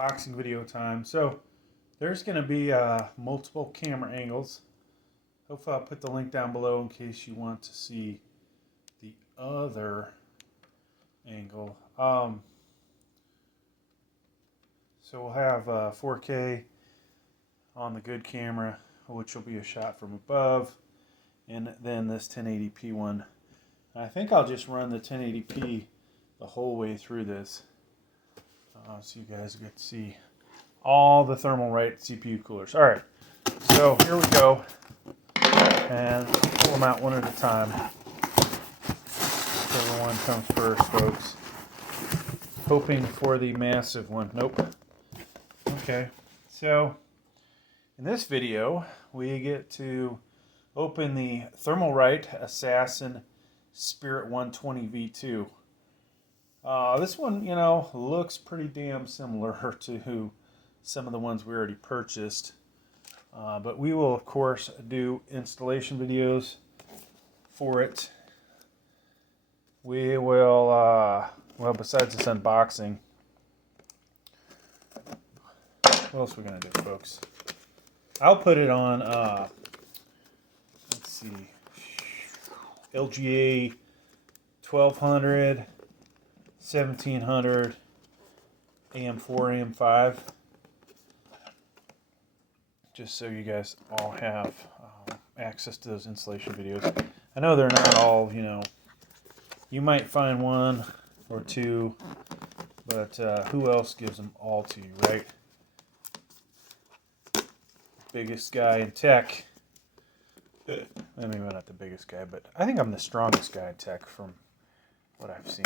Boxing video time. So there's going to be multiple camera angles. Hopefully I'll put the link down below in case you want to see the other angle. So we'll have 4K on the good camera, which will be a shot from above, and then this 1080p one. I think I'll just run the 1080p the whole way through this, so you guys get to see all the Thermalright CPU coolers. All right, so here we go, and pull them out one at a time. Whichever one comes first, folks. Hoping for the massive one. Nope. Okay, so in this video, we get to open the Thermalright Assassin Spirit 120 V2. This one, you know, looks pretty damn similar to some of the ones we already purchased. But we will, of course, do installation videos for it. We will, well, besides this unboxing, what else are we going to do, folks? I'll put it on, let's see, LGA 1200, 1700, AM4, AM5, just so you guys all have access to those installation videos. I know they're not all, you know, you might find one or two, but who else gives them all to you, right? Biggest guy in tech. I mean, well, not the biggest guy, but I think I'm the strongest guy in tech from what I've seen.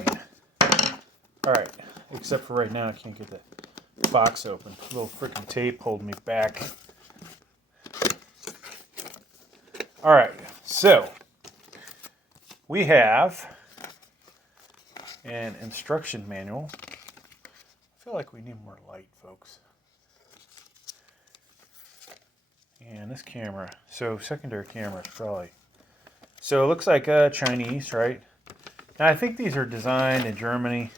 Alright, except for right now I can't get the box open. A little freaking tape holding me back. Alright, so we have an instruction manual. I feel like we need more light, folks. And this camera, so secondary camera is probably, so it looks like Chinese, right? Now I think these are designed in Germany,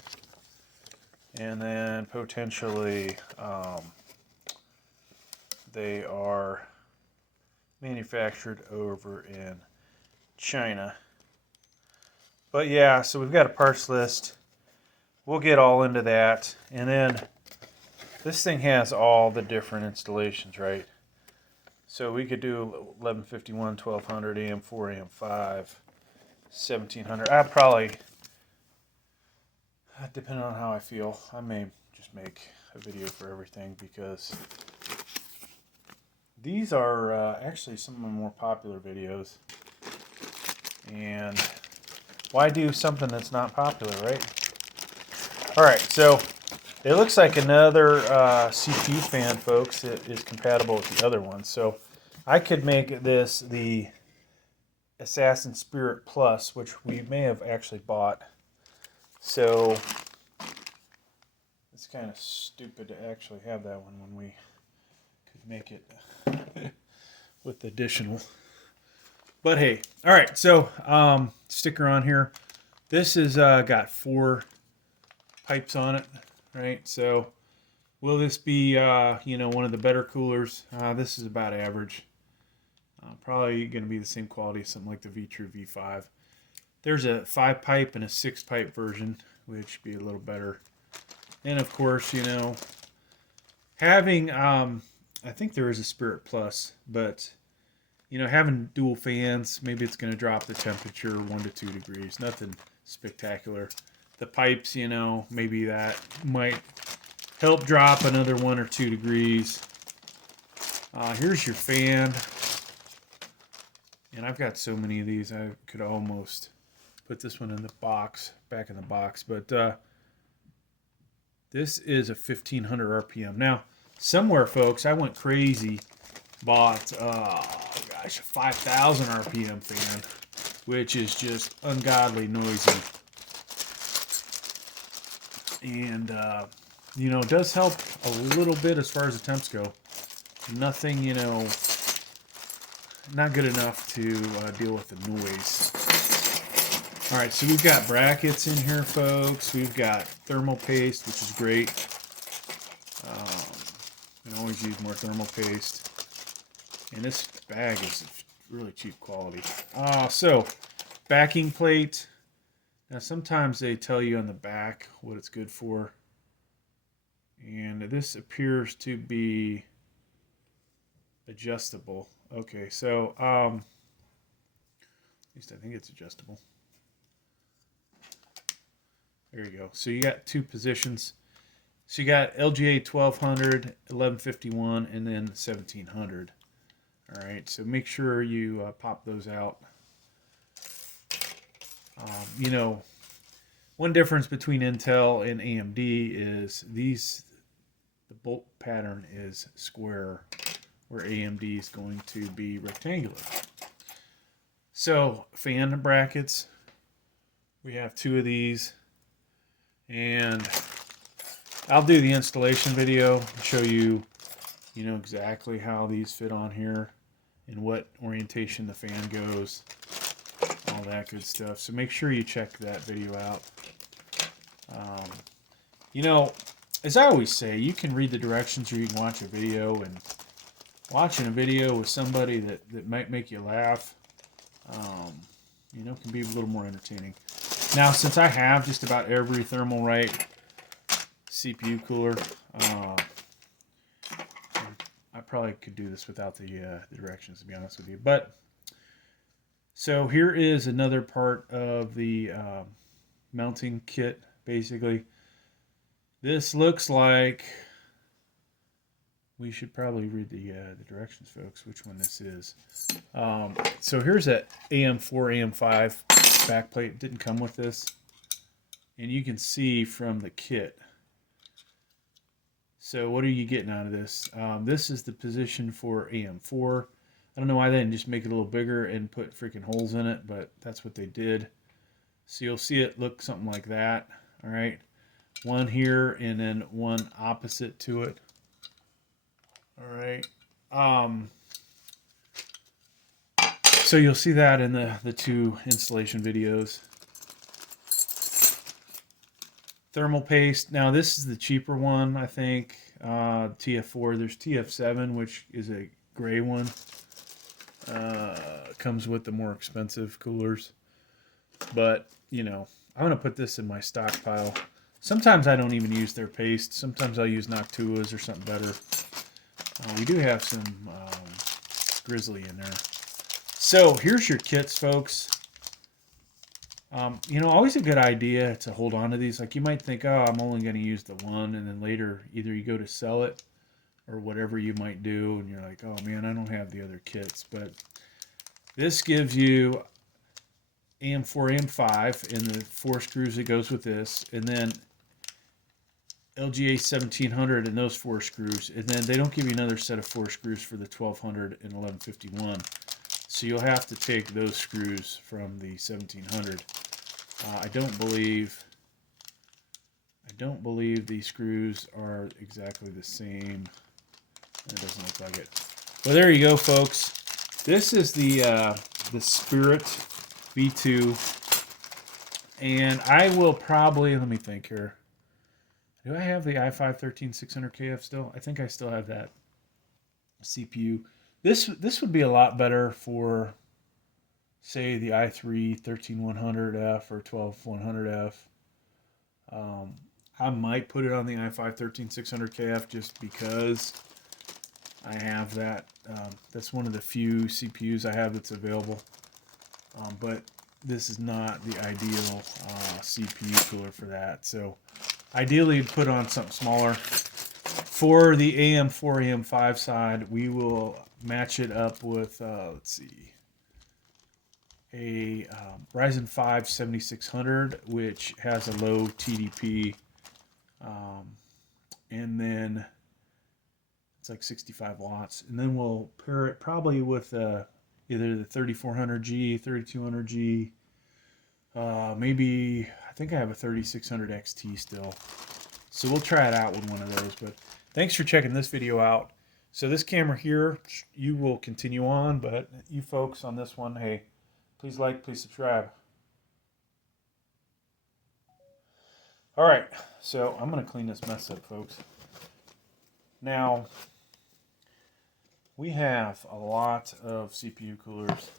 and then potentially they are manufactured over in China. But yeah, so we've got a parts list. We'll get all into that, and then this thing has all the different installations, right? So we could do 1151, 1200, AM4, AM5, 1700. I'd probably, depending on how I feel, I may just make a video for everything, because these are actually some of the more popular videos. And why do something that's not popular, right? Alright, so it looks like another CPU fan, folks, that is compatible with the other one. So I could make this the Assassin Spirit Plus, which we may have actually bought. So it's kind of stupid to actually have that one when we could make it with the additional. But hey, all right, so sticker on here. This has got 4 pipes on it. Right, so will this be, you know, one of the better coolers? This is about average. Probably going to be the same quality as something like the V-True V5. There's a 5-pipe and a 6-pipe version, which would be a little better. And of course, you know, having, I think there is a Spirit Plus, but, you know, having dual fans, maybe it's going to drop the temperature 1 to 2 degrees. Nothing spectacular. The pipes, you know, maybe that might help drop another 1 or 2 degrees. Here's your fan. And I've got so many of these, I could almost put this one in the box, back in the box. But this is a 1500 RPM. Now, somewhere, folks, I went crazy, bought, gosh, a 5000 RPM fan, which is just ungodly noisy. And, you know, it does help a little bit as far as the temps go. Nothing, you know, not good enough to deal with the noise. All right, so we've got brackets in here, folks. We've got thermal paste, which is great. can always use more thermal paste. And this bag is really cheap quality. So, backing plate. Now sometimes they tell you on the back what it's good for. And this appears to be adjustable. Okay, so at least I think it's adjustable. There you go. So you got two positions. So you got LGA 1200, 1151, and then 1700. All right, so make sure you pop those out. You know, one difference between Intel and AMD is the bolt pattern is square, where AMD is going to be rectangular. So, fan brackets, we have two of these, and I'll do the installation video and show you, you know, exactly how these fit on here and what orientation the fan goes, all that good stuff. So make sure you check that video out. You know, as I always say, you can read the directions or you can watch a video, and watching a video with somebody that might make you laugh, you know, can be a little more entertaining. Now, since I have just about every Thermalright CPU cooler, I probably could do this without the directions, to be honest with you. But so here is another part of the mounting kit. Basically, this looks like, we should probably read the directions, folks, which one this is. So here's a AM4, AM5 backplate. It didn't come with this, and you can see from the kit. So what are you getting out of this? This is the position for AM4. I don't know why they didn't just make it a little bigger and put freaking holes in it, but that's what they did. So you'll see it look something like that. All right, one here and then one opposite to it. All right. So you'll see that in the two installation videos. Thermal paste. Now this is the cheaper one, I think. TF4. There's TF7, which is a gray one. Comes with the more expensive coolers. But, you know, I'm going to put this in my stockpile. Sometimes I don't even use their paste. Sometimes I'll use Noctua's or something better. We do have some Grizzly in there. So here's your kits, folks. You know, always a good idea to hold on to these. Like, you might think, oh, I'm only going to use the one, and then later either you go to sell it or whatever you might do, and you're like, oh man, I don't have the other kits. But this gives you AM4, AM5, and the 4 screws that goes with this, and then LGA 1700 and those 4 screws, and then they don't give you another set of 4 screws for the 1200 and 1151. So you'll have to take those screws from the 1700. I don't believe these screws are exactly the same. It doesn't look like it. Well, there you go, folks. This is the Spirit V2, and I will probably, let me think here. Do I have the i5-13600KF still? I think I still have that CPU. This would be a lot better for, say, the i3-13100F or 12100F. I might put it on the i5-13600KF just because I have that. That's one of the few CPUs I have that's available. But this is not the ideal CPU cooler for that. So ideally, you'd put on something smaller. For the AM4, AM5 side, we will match it up with, let's see, a Ryzen 5 7600, which has a low TDP, and then it's like 65 watts. And then we'll pair it probably with either the 3400G, 3200G, maybe, I think I have a 3600 XT still. So we'll try it out with one of those. But thanks for checking this video out. So this camera here, you will continue on, but you folks on this one, hey, please like, please subscribe. All right, so I'm going to clean this mess up, folks. Now, we have a lot of CPU coolers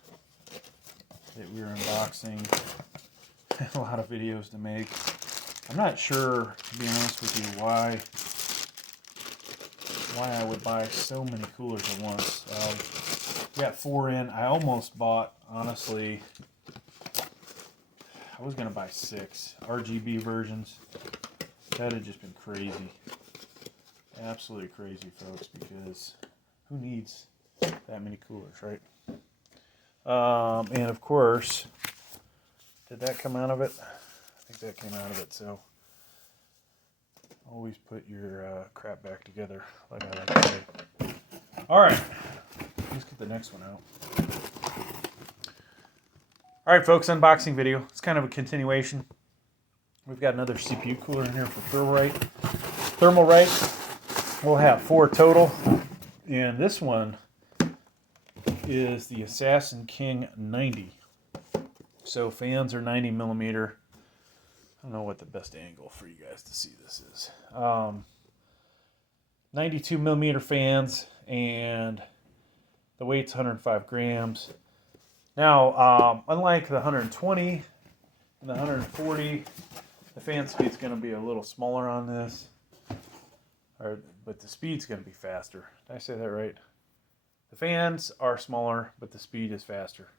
that we're unboxing. A lot of videos to make. I'm not sure, to be honest with you, why I would buy so many coolers at once. We got 4 in. I almost bought, honestly, I was going to buy 6 RGB versions. That had just been crazy. Absolutely crazy, folks, because who needs that many coolers, right? And of course, did that come out of it? I think that came out of it, so always put your crap back together, like I like to say. Alright, let's get the next one out. Alright folks, unboxing video. It's kind of a continuation. We've got another CPU cooler in here for Thermalright. We'll have 4 total. And this one is the Assassin King 90. So fans are 90 millimeter. I don't know what the best angle for you guys to see this is. 92 millimeter fans, and the weight's 105 grams. Now, unlike the 120 and the 140, the fan speed's going to be a little smaller on this, but the speed's going to be faster. Did I say that right? The fans are smaller, but the speed is faster.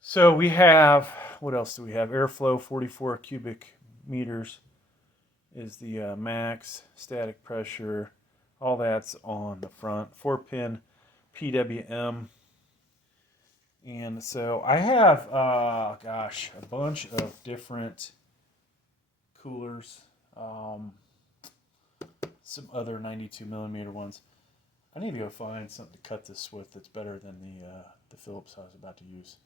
So we have, what else do we have? Airflow, 44 cubic meters is the max. Static pressure, all that's on the front. 4-pin PWM. And so I have, gosh, a bunch of different coolers. Some other 92 millimeter ones. I need to go find something to cut this with that's better than the Phillips I was about to use.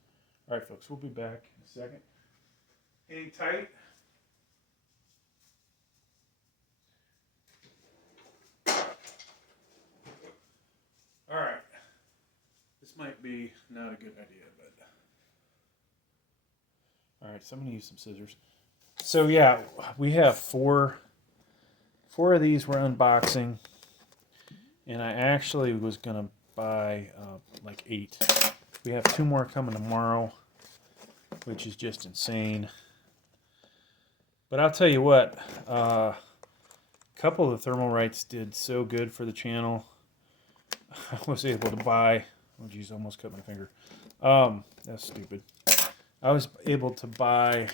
All right, folks, we'll be back in a second. Hang tight. All right. This might be not a good idea, but... All right, so I'm going to use some scissors. So, yeah, we have 4 of these we're unboxing. And I actually was going to buy like 8. We have 2 more coming tomorrow, which is just insane. But I'll tell you what, a couple of the Thermalrights did so good for the channel. I was able to buy, oh geez, almost cut my finger. That's stupid. I was able to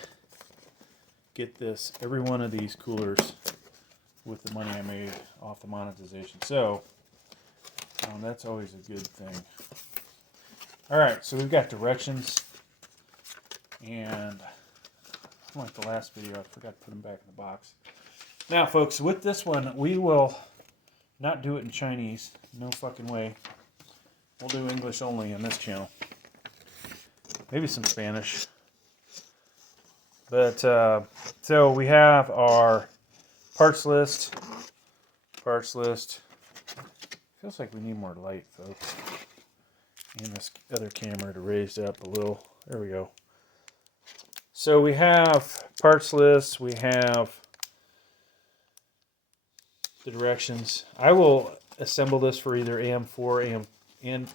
get this, every one of these coolers with the money I made off the monetization. So, that's always a good thing. Alright, so we've got directions, and like the last video, I forgot to put them back in the box. Now folks, with this one, we will not do it in Chinese. No fucking way. We'll do English only on this channel. Maybe some Spanish. But, so we have our parts list. Feels like we need more light, folks. And this other camera to raise it up a little. There we go. So we have parts list. We have the directions. I will assemble this for either AM4 and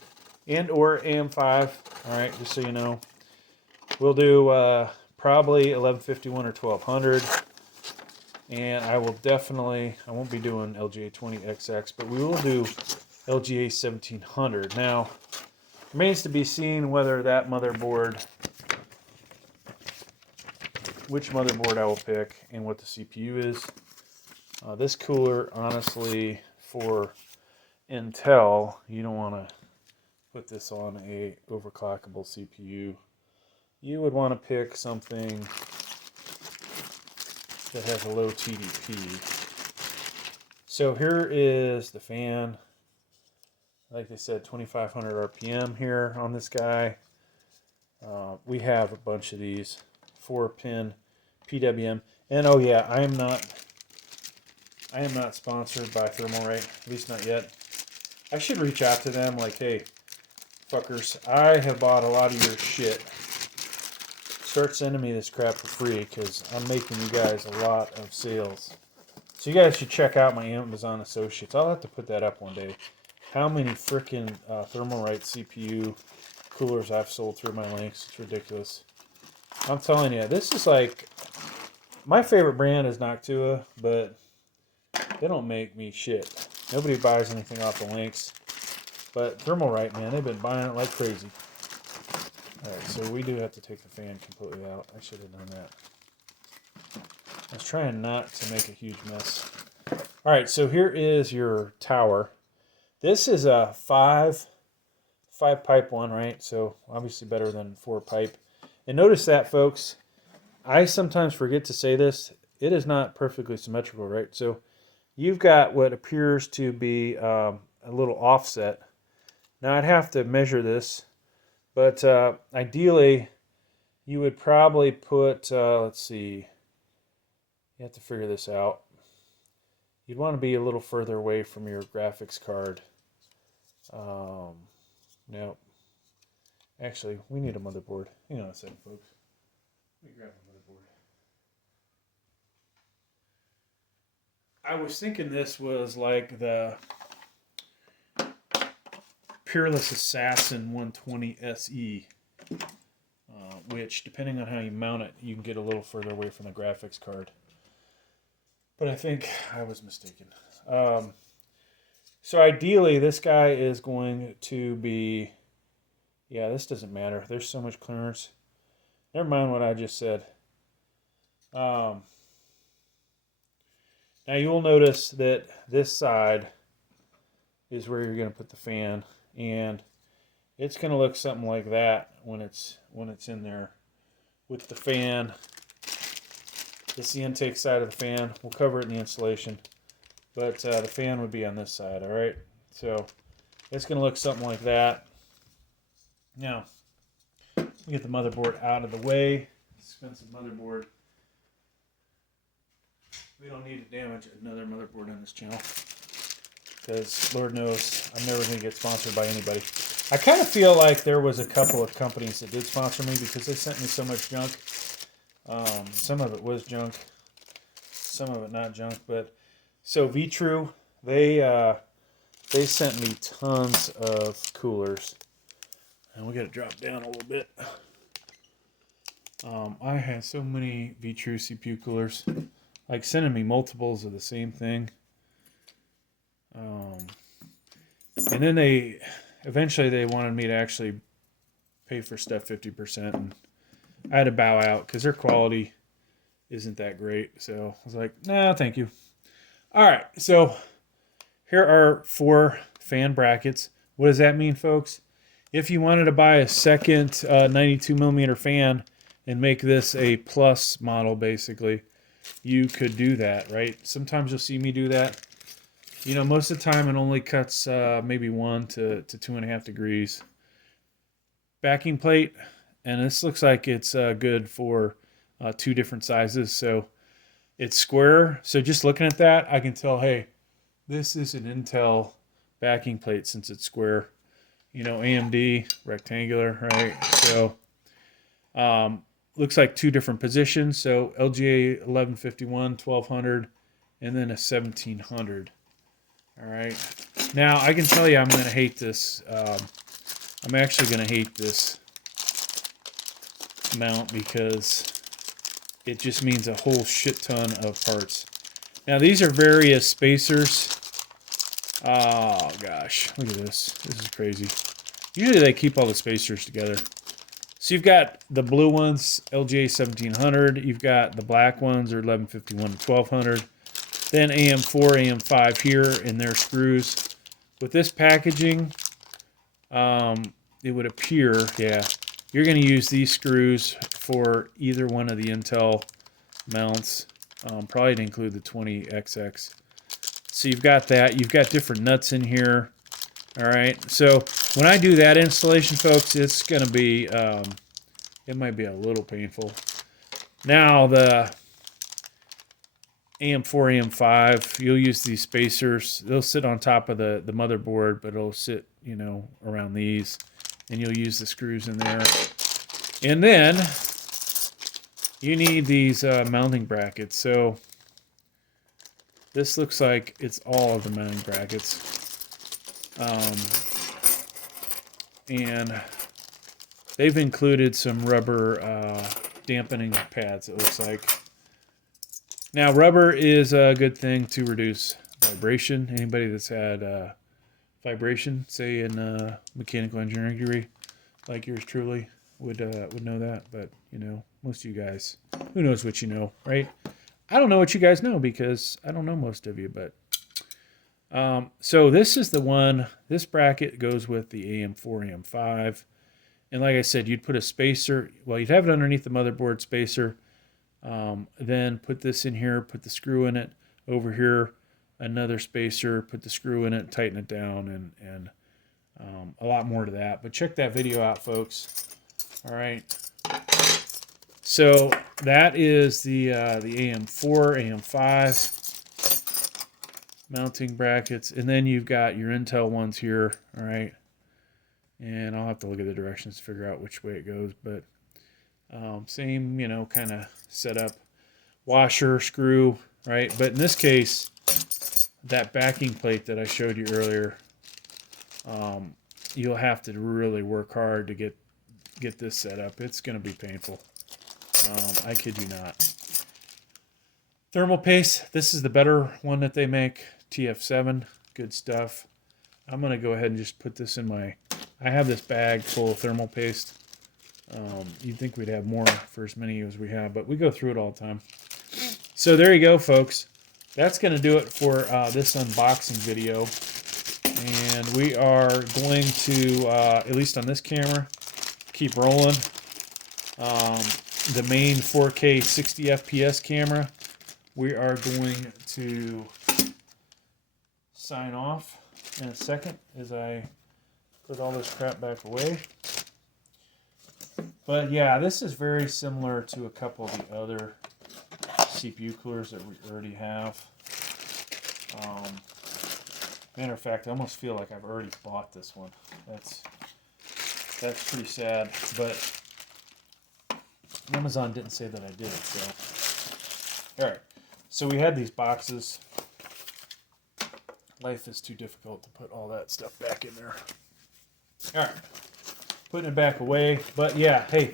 or AM5. All right, just so you know. We'll do probably 1151 or 1200. And I will definitely, I won't be doing LGA 20XX, but we will do LGA 1700. Now, remains to be seen whether that motherboard, which motherboard I will pick and what the CPU is. This cooler, honestly, for Intel, you don't want to put this on a overclockable CPU. You would want to pick something that has a low TDP. So here is the fan. Like I said, 2500 RPM here on this guy. We have a bunch of these 4-pin PWM. And oh yeah, I am not sponsored by Thermalright, at least not yet. I should reach out to them like, hey, fuckers, I have bought a lot of your shit. Start sending me this crap for free, because I'm making you guys a lot of sales. So you guys should check out my Amazon Associates. I'll have to put that up one day. how many freaking Thermalright CPU coolers I've sold through my links. It's ridiculous. I'm telling you, this is like, my favorite brand is Noctua, but they don't make me shit. Nobody buys anything off the links. But Thermalright, man, they've been buying it like crazy. Alright, so we do have to take the fan completely out. I should have done that. I was trying not to make a huge mess. Alright, so here is your tower. This is a five pipe one, right? So obviously better than 4 pipe. And notice that, folks, I sometimes forget to say this. It is not perfectly symmetrical, right? So you've got what appears to be a little offset. Now I'd have to measure this, but ideally you would probably put, let's see, you have to figure this out. You'd want to be a little further away from your graphics card. No. Actually, we need a motherboard. Hang on a second, folks. Let me grab a motherboard. I was thinking this was like the Peerless Assassin 120 SE, which, depending on how you mount it, you can get a little further away from the graphics card. But I think I was mistaken. So ideally, this guy is going to be... Yeah, this doesn't matter. There's so much clearance. Never mind what I just said. Now you'll notice that this side is where you're going to put the fan, and it's going to look something like that when it's in there with the fan. This is the intake side of the fan. We'll cover it in the installation, but the fan would be on this side. All right, so it's going to look something like that. Now, get the motherboard out of the way. Expensive motherboard. We don't need to damage another motherboard on this channel, because Lord knows I'm never going to get sponsored by anybody. I kind of feel like there was a couple of companies that did sponsor me because they sent me so much junk. Some of it was junk, some of it not junk. But so VTrue, they sent me tons of coolers. And we got to drop down a little bit. I had so many VTrue CPU coolers, like sending me multiples of the same thing. And then eventually they wanted me to actually pay for stuff 50%, and I had to bow out because their quality isn't that great. So I was like, no, thank you. All right, so here are 4 fan brackets. What does that mean, folks? If you wanted to buy a second 92 millimeter fan and make this a plus model, basically, you could do that, right? Sometimes you'll see me do that. You know, most of the time it only cuts maybe 1 to 2.5 degrees. Backing plate, and this looks like it's good for 2 different sizes. So it's square. So just looking at that, I can tell, hey, this is an Intel backing plate since it's square. You know, AMD, rectangular, right? So, looks like 2 different positions. So, LGA 1151, 1200, and then a 1700. All right. Now, I can tell you I'm going to hate this. I'm actually going to hate this mount because it just means a whole shit ton of parts. Now, these are various spacers. Oh gosh, look at this. This is crazy. Usually they keep all the spacers together. So you've got the blue ones, LGA 1700. You've got the black ones, or 1151 to 1200. Then AM4, AM5 here in their screws. With this packaging, it would appear, yeah, you're going to use these screws for either one of the Intel mounts. Probably to include the 20XX. So you've got that. You've got different nuts in here. All right. So when I do that installation, folks, it's going to be, it might be a little painful. Now the AM4, AM5, you'll use these spacers. They'll sit on top of the motherboard, but it'll sit, you know, around these. And you'll use the screws in there. And then you need these mounting brackets. So this looks like it's all of the mounting brackets. And they've included some rubber dampening pads, it looks like. Now, rubber is a good thing to reduce vibration. Anybody that's had vibration, say in a mechanical engineering degree, like yours truly, would know that. But, you know, most of you guys, who knows what you know, right? I don't know what you guys know because I don't know most of you, but so this is the one. This bracket goes with the AM4, AM5. And like I said, you'd put a spacer. Well, you'd have it underneath the motherboard spacer. Then put this in here, put the screw in it. Over here, another spacer, put the screw in it, tighten it down, and a lot more to that. But check that video out, folks. All right. So that is the AM4, AM5 mounting brackets, and then you've got your Intel ones here. All right. And I'll have to look at the directions to figure out which way it goes, but same, you know, kind of setup. Washer, screw, right? But in this case, that backing plate that I showed you earlier, you'll have to really work hard to get this set up. It's going to be painful. I kid you not. Thermal paste, this is the better one that they make. TF7, good stuff. I'm going to go ahead and just put this in my... I have this bag full of thermal paste. You'd think we'd have more for as many as we have, but we go through it all the time. So there you go, folks. That's going to do it for this unboxing video. And we are going to, at least on this camera, keep rolling. The main 4K 60 FPS camera, we are going to sign off in a second as I put all this crap back away. But yeah, this is very similar to a couple of the other CPU coolers that we already have. Matter of fact, I almost feel like I've already bought this one. That's pretty sad, but Amazon didn't say that I did. So, all right. So we had these boxes. Life is too difficult to put all that stuff back in there. All right. Putting it back away. But yeah, hey,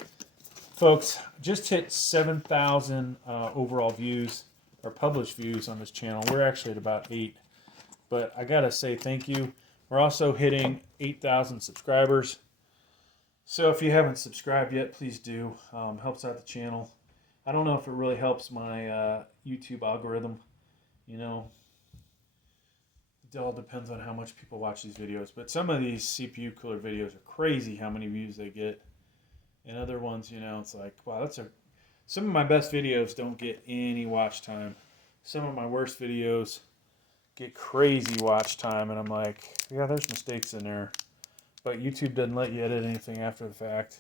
folks, just hit 7,000 overall views or published views on this channel. We're actually at about 8. But I got to say thank you. We're also hitting 8,000 subscribers. So if you haven't subscribed yet, please do. Helps out the channel. I don't know if it really helps my YouTube algorithm. You know, it all depends on how much people watch these videos. But some of these CPU cooler videos are crazy how many views they get. And other ones, you know, it's like, wow, some of my best videos don't get any watch time. Some of my worst videos get crazy watch time. And I'm like, yeah, there's mistakes in there. But YouTube doesn't let you edit anything after the fact.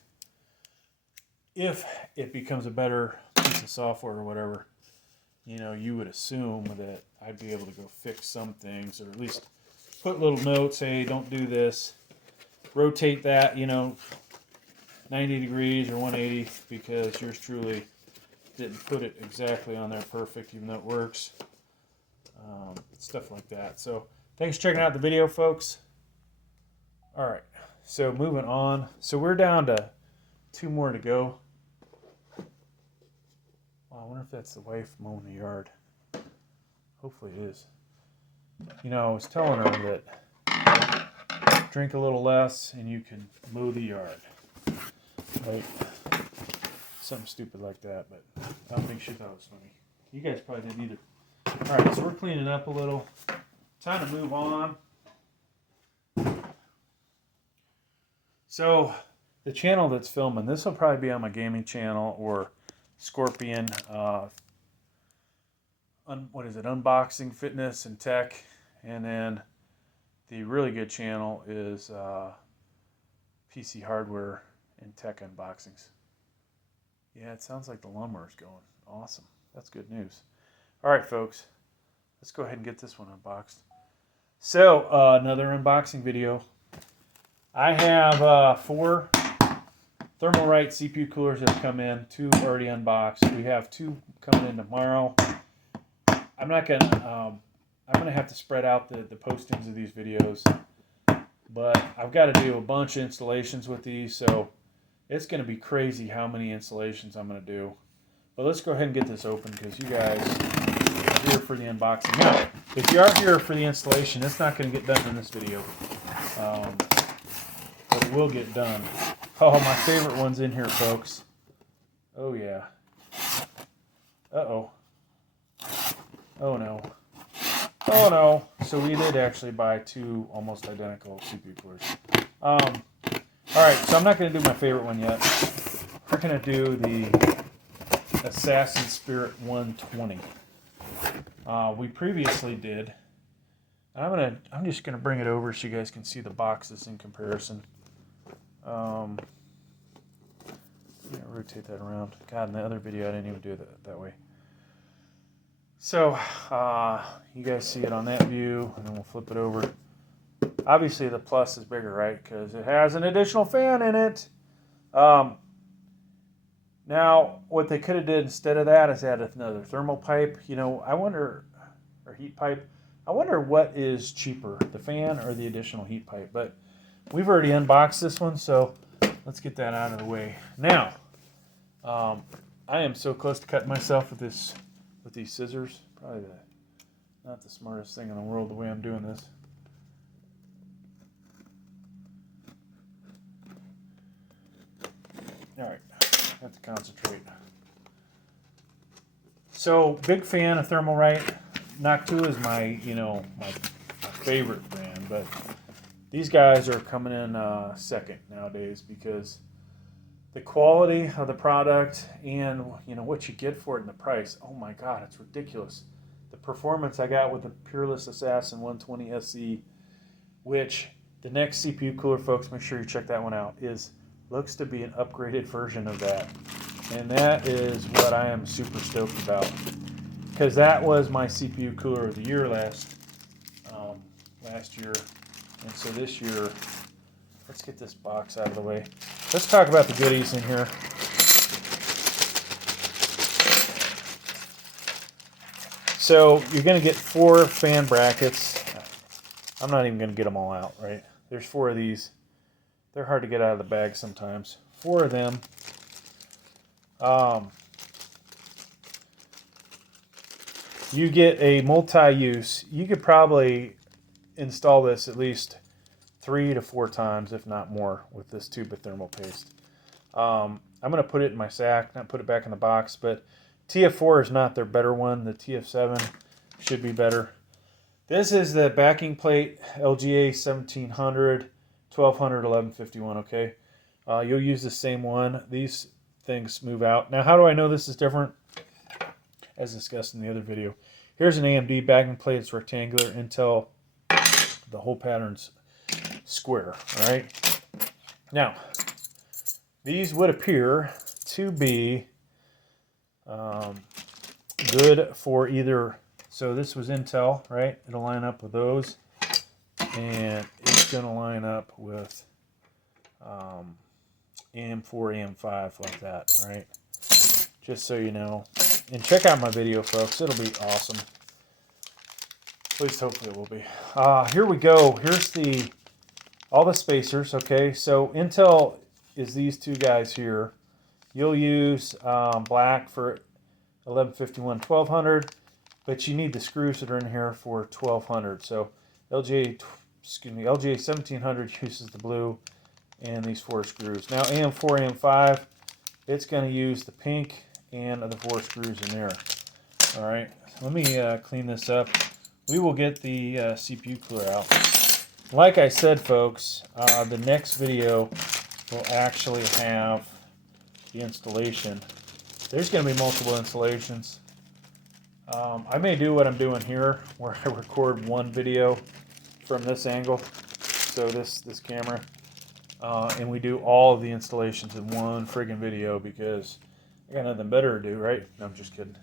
If it becomes a better piece of software or whatever, you know, you would assume that I'd be able to go fix some things, or at least put little notes, hey, don't do this. Rotate that, you know, 90 degrees or 180, because yours truly didn't put it exactly on there perfect, even though it works. Stuff like that. So thanks for checking out the video, folks. All right, so moving on. So we're down to 2 more to go. Wow, I wonder if that's the wife mowing the yard. Hopefully it is. You know, I was telling her that drink a little less and you can mow the yard. Like, something stupid like that, but I don't think she thought it was funny. You guys probably didn't either. All right, so we're cleaning up a little. Time to move on. So the channel that's filming, this will probably be on my gaming channel or Scorpion, Unboxing Fitness and Tech. And then the really good channel is PC Hardware and Tech Unboxings. Yeah, it sounds like the lawnmower's going. Awesome. That's good news. All right, folks. Let's go ahead and get this one unboxed. So, another unboxing video. I have 4 Thermalright CPU coolers that have come in. 2 already unboxed. We have 2 coming in tomorrow. I'm gonna have to spread out the postings of these videos. but I've got to do a bunch of installations with these, so it's going to be crazy how many installations I'm going to do. But let's go ahead and get this open because you guys are here for the unboxing. Now, if you are here for the installation, it's not going to get done in this video, but it will get done. Oh, my favorite one's in here, folks. Oh, yeah. Uh-oh. Oh, no. Oh, no. So we did actually buy two almost identical CPU coolers. All right, so I'm not going to do my favorite one yet. We're going to do the Assassin Spirit 120. We previously did. I'm just going to bring it over so you guys can see the boxes in comparison. Yeah, rotate that around. God, in the other video I didn't even do that way. So, you guys see it on that view, and then we'll flip it over. Obviously, the Plus is bigger, right? Because it has an additional fan in it. Now, what they could have did instead of that is add another thermal pipe. You know, I wonder, or heat pipe. I wonder what is cheaper, the fan or the additional heat pipe. But we've already unboxed this one, so let's get that out of the way. Now, I am so close to cutting myself with these scissors. Probably not the smartest thing in the world the way I'm doing this. All right, have to concentrate. So, big fan of Thermalright. Noctua is my favorite brand, but these guys are coming in second nowadays because the quality of the product and what you get for it and the price. Oh my God, it's ridiculous. The performance I got with the Peerless Assassin 120 SE, which the next CPU cooler, folks, make sure you check that one out, looks to be an upgraded version of that. And that is what I am super stoked about. Because that was my CPU cooler of the year last year. And so this year, let's get this box out of the way. Let's talk about the goodies in here. So you're going to get 4 fan brackets. I'm not even going to get them all out, right? There's 4 of these. They're hard to get out of the bag sometimes. 4 of them. You get a multi-use. You could probably install this at least 3 to 4 times, if not more, with this tube of thermal paste. I'm going to put it in my sack, not put it back in the box, but TF4 is not their better one. The TF7 should be better. This is the backing plate, LGA 1700, 1200, 1151, okay? You'll use the same one. These things move out. Now, how do I know this is different? As discussed in the other video. Here's an AMD backing plate. It's rectangular. Intel, the whole pattern's square, all right? Now, these would appear to be good for either, so this was Intel, right? It'll line up with those, and it's going to line up with AM4, AM5 like that, all right? Just so you know. And check out my video, folks. It'll be awesome. At least hopefully it will be. Here we go. Here's all the spacers, okay? So Intel is these 2 guys here. You'll use black for 1151, 1200, but you need the screws that are in here for 1200. So LGA 1700 uses the blue and these 4 screws. Now AM4, AM5, it's going to use the pink and the 4 screws in there. All right, let me clean this up. We will get the CPU cooler out. Like I said, folks, the next video will actually have the installation. There's going to be multiple installations. I may do what I'm doing here, where I record one video from this angle, so this camera, and we do all of the installations in one friggin' video because I got nothing better to do, right? No, I'm just kidding.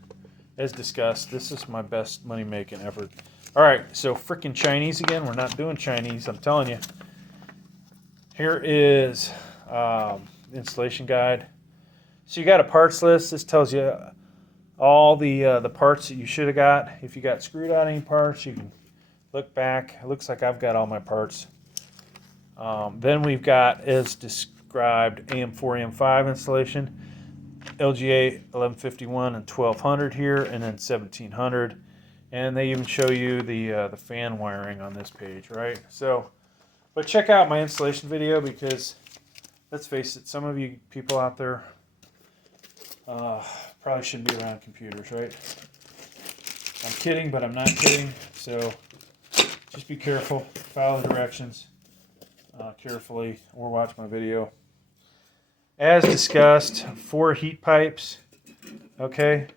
As discussed, this is my best money-making effort. All right, so freaking Chinese again. We're not doing Chinese, I'm telling you. Here is the installation guide. So you got a parts list. This tells you all the parts that you should have got. If you got screwed out any parts, you can look back. It looks like I've got all my parts. Then we've got, as described, AM4, AM5 installation, LGA 1151 and 1200 here, and then 1700. And they even show you the fan wiring on this page, right? So, but check out my installation video, because let's face it, some of you people out there probably shouldn't be around computers, right? I'm kidding, but I'm not kidding. So just be careful, follow the directions carefully, or watch my video. As discussed, 4 heat pipes, okay?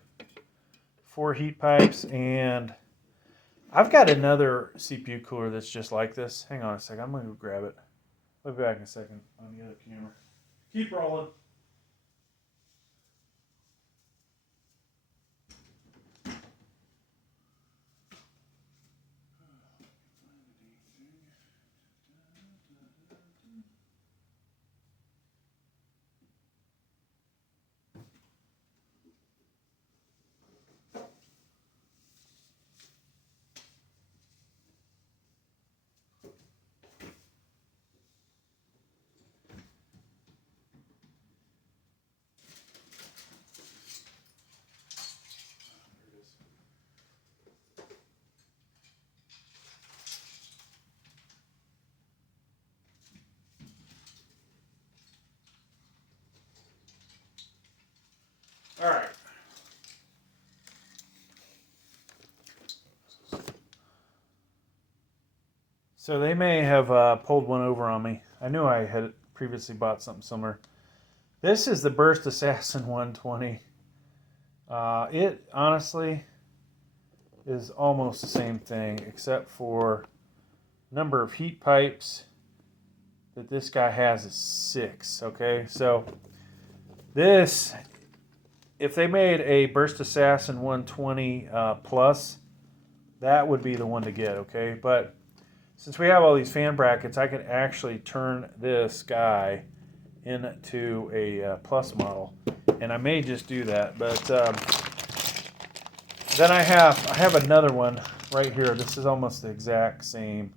4 heat pipes, and I've got another CPU cooler that's just like this. Hang on a second, I'm gonna go grab it. I'll be back in a second on the other camera. Keep rolling. All right. So they may have pulled one over on me. I knew I had previously bought something similar. This is the Burst Assassin 120. It honestly is almost the same thing, except for number of heat pipes that this guy has is 6. Okay, so this, if they made a Burst Assassin 120 plus, that would be the one to get. Okay, but since we have all these fan brackets, I can actually turn this guy into a plus model, and I may just do that. But then I have another one right here. This is almost the exact same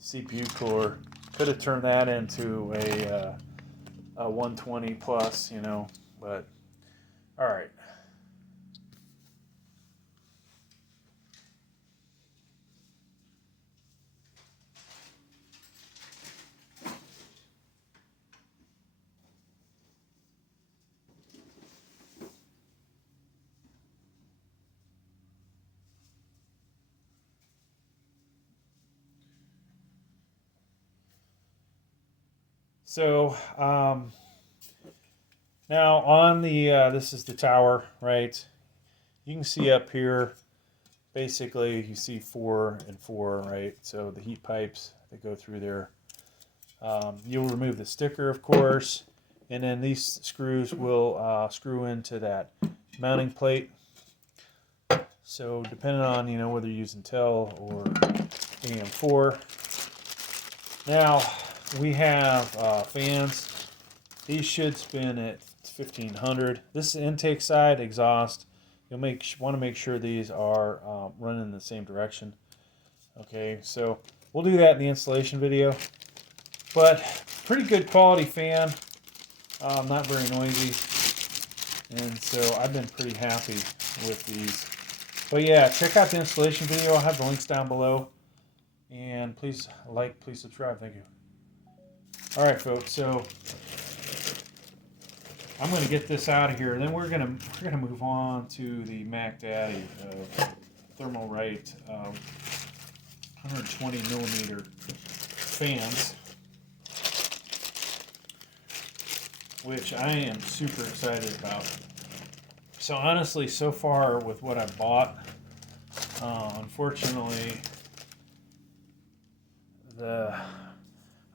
CPU cooler. Could have turned that into a 120 plus, you know. But all right. So now on the this is the tower, right? You can see up here, basically you see 4 and 4, right? So the heat pipes that go through there. You'll remove the sticker, of course, and then these screws will screw into that mounting plate. So depending on, you know, whether you're using TEL or AM4. Now we have fans. These should spin at 1500. This is the intake side, exhaust. You'll want to make sure these are running in the same direction. Okay, so we'll do that in the installation video. But pretty good quality fan, not very noisy, and so I've been pretty happy with these. But yeah, check out the installation video. I'll have the links down below, and please like, please subscribe. Thank you. All right, folks. So I'm going to get this out of here. Then we're gonna move on to the Mac Daddy Thermalright 120 millimeter fans, which I am super excited about. So honestly, so far with what I bought, unfortunately, I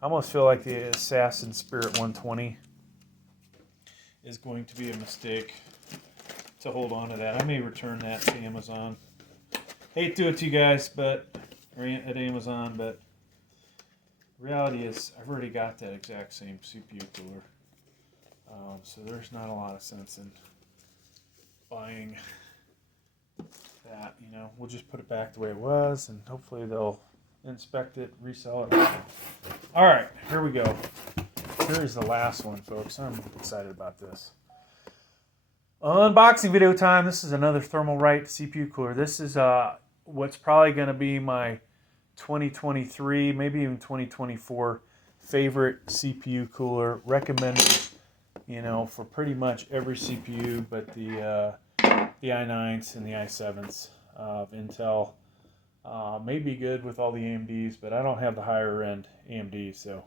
almost feel like the Assassin Spirit 120 is going to be a mistake to hold on to that. I may return that to Amazon. Hate to do it to you guys, but at Amazon, but the reality is I've already got that exact same CPU cooler. So there's not a lot of sense in buying that, you know. We'll just put it back the way it was, and hopefully they'll inspect it, resell it. All right, here we go. Here is the last one, folks. I'm excited about this. Unboxing video time. This is another Thermalright CPU cooler. This is what's probably going to be my 2023, maybe even 2024 favorite CPU cooler. Recommended, you know, for pretty much every CPU, but the i9s and the i7s of Intel. May be good with all the AMDs, but I don't have the higher end AMDs, so.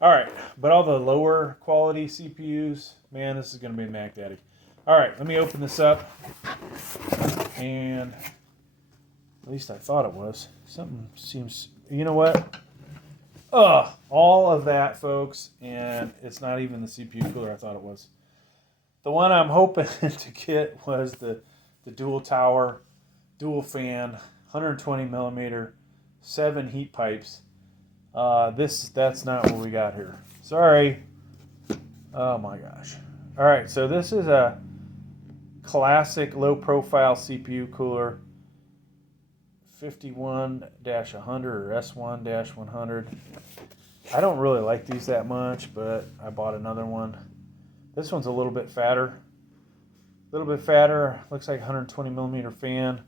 All right, but all the lower quality CPUs, man, this is going to be Mac Daddy. All right, let me open this up, and at least I thought it was. Something seems, you know what? All of that, folks, and it's not even the CPU cooler I thought it was. The one I'm hoping to get was the dual tower, dual fan, 120 millimeter, 7 heat pipes. That's not what we got here. Sorry. Oh my gosh. All right, so this is a classic low profile CPU cooler, 51-100 or S1-100. I don't really like these that much, but I bought another one. This one's a little bit fatter. Looks like 120 millimeter fan.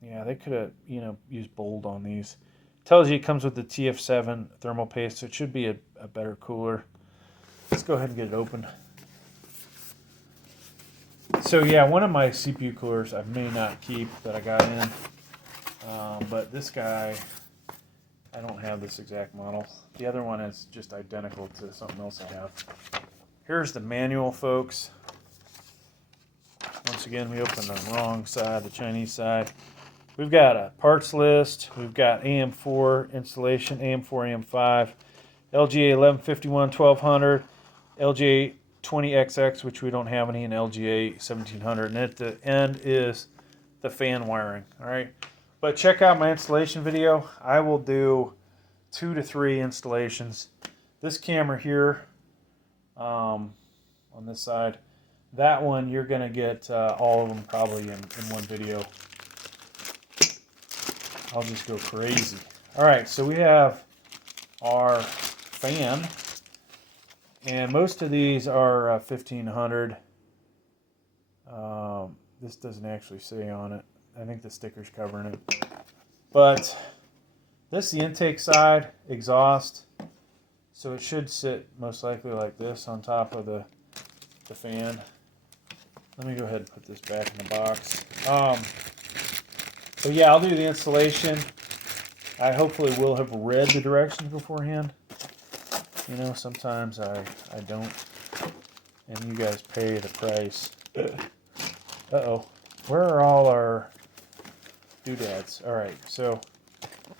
Yeah, they could have, you know, used bold on these. Tells you it comes with the TF7 thermal paste, so it should be a better cooler. Let's go ahead and get it open. So yeah, one of my CPU coolers I may not keep that I got in, but this guy, I don't have this exact model. The other one is just identical to something else I have. Here's the manual, folks. Once again, we opened the wrong side, the Chinese side. We've got a parts list. We've got AM4 installation, AM4, AM5, LGA 1151 1200, LGA 20XX, which we don't have any, and LGA 1700. And at the end is the fan wiring. All right. But check out my installation video. I will do 2 to 3 installations. This camera here, on this side, that one you're going to get all of them probably in one video. I'll just go crazy. All right, so we have our fan, and most of these are 1500. This doesn't actually say on it. I think the sticker's covering it. But this is the intake side, exhaust. So it should sit most likely like this on top of the fan. Let me go ahead and put this back in the box. So yeah, I'll do the installation. I hopefully will have read the directions beforehand. You know, sometimes I don't, and you guys pay the price. Uh-oh. Where are all our doodads? All right, so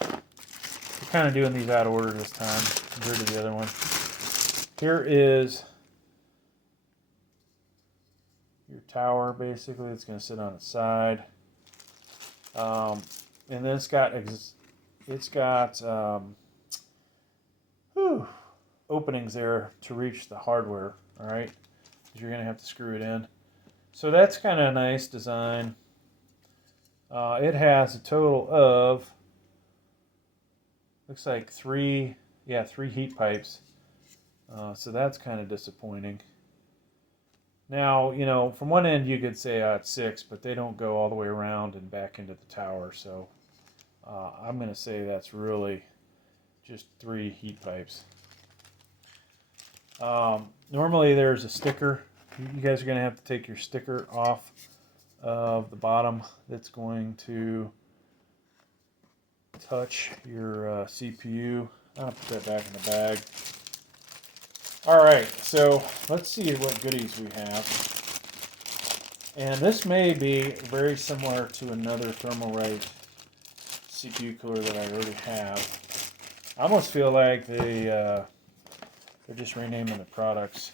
we're kind of doing these out of order this time compared to the other one. Here is your tower, basically. It's going to sit on its side. And then it's got openings there to reach the hardware, all right? Because you're going to have to screw it in. So that's kind of a nice design. It has a total of, looks like 3 heat pipes. So that's kind of disappointing. Now, you know, from one end you could say it's 6, but they don't go all the way around and back into the tower. So I'm going to say that's really just 3 heat pipes. Normally there's a sticker. You guys are going to have to take your sticker off of the bottom that's going to touch your CPU. I'll put that back in the bag. Alright, so let's see what goodies we have. And this may be very similar to another Thermalright CPU cooler that I already have. I almost feel like they're just renaming the products,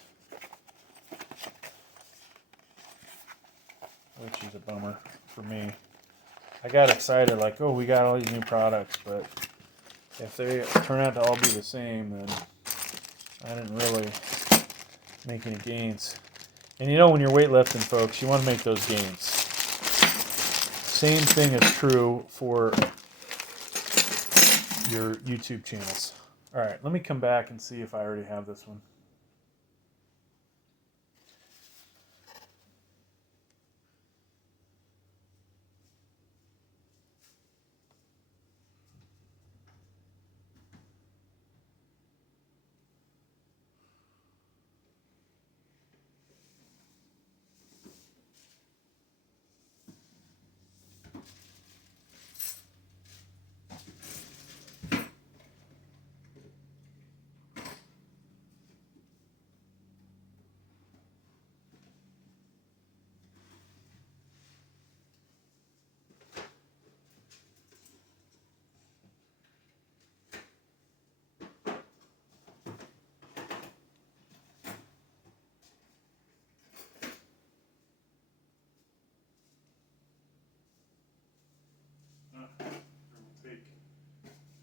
which is a bummer for me. I got excited like, oh, we got all these new products, but if they turn out to all be the same, then I didn't really make any gains. And you know, when you're weightlifting, folks, you want to make those gains. Same thing is true for your YouTube channels. All right, let me come back and see if I already have this one.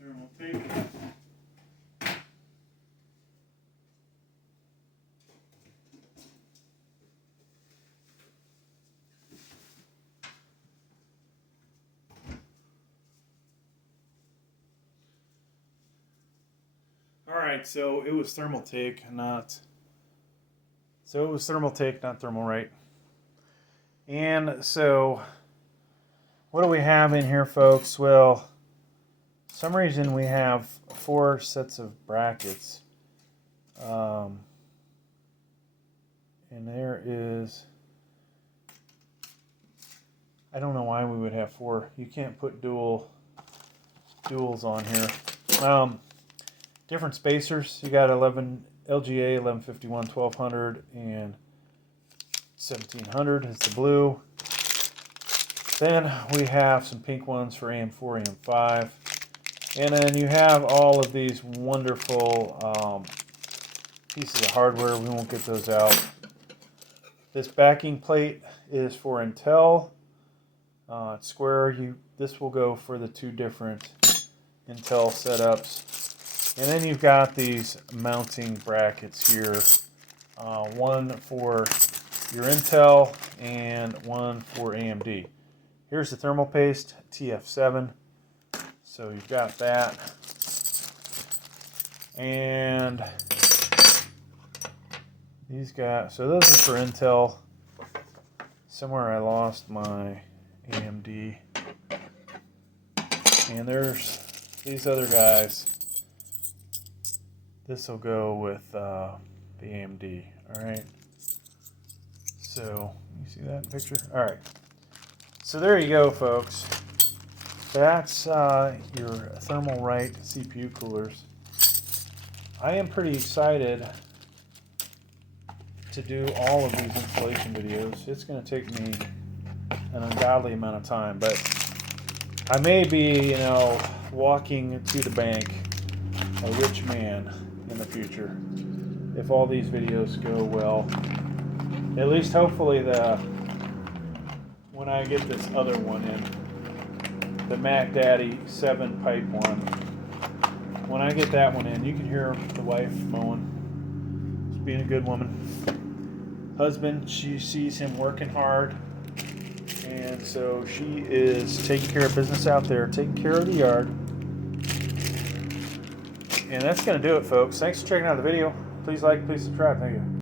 Thermal tape. All right, so it was Thermalright, not Thermalright. And so, what do we have in here, folks? Well, for some reason we have 4 sets of brackets. And there is, I don't know why we would have 4. You can't put duals on here. Different spacers. You got 11 LGA 1151, 1200, and 1700 is the blue. Then we have some pink ones for AM4, AM5. And then you have all of these wonderful pieces of hardware. We won't get those out. This backing plate is for Intel. It's square. This will go for the 2 different Intel setups. And then you've got these mounting brackets here. One for your Intel and one for AMD. Here's the thermal paste, TF7. So you've got that. And these guys, so those are for Intel. Somewhere I lost my AMD. And there's these other guys. This will go with the AMD. All right. So you see that picture? All right. So there you go, folks. That's your Thermalright CPU coolers. I am pretty excited to do all of these installation videos. It's going to take me an ungodly amount of time, but I may be, walking to the bank a rich man in the future if all these videos go well. At least hopefully when I get this other one in, the Mac Daddy 7 pipe one, when I get that one in, you can hear the wife mowing. She's being a good woman. Husband, she sees him working hard, and so she is taking care of business out there, taking care of the yard. And that's going to do it, folks. Thanks for checking out the video. Please like, please subscribe. Thank you.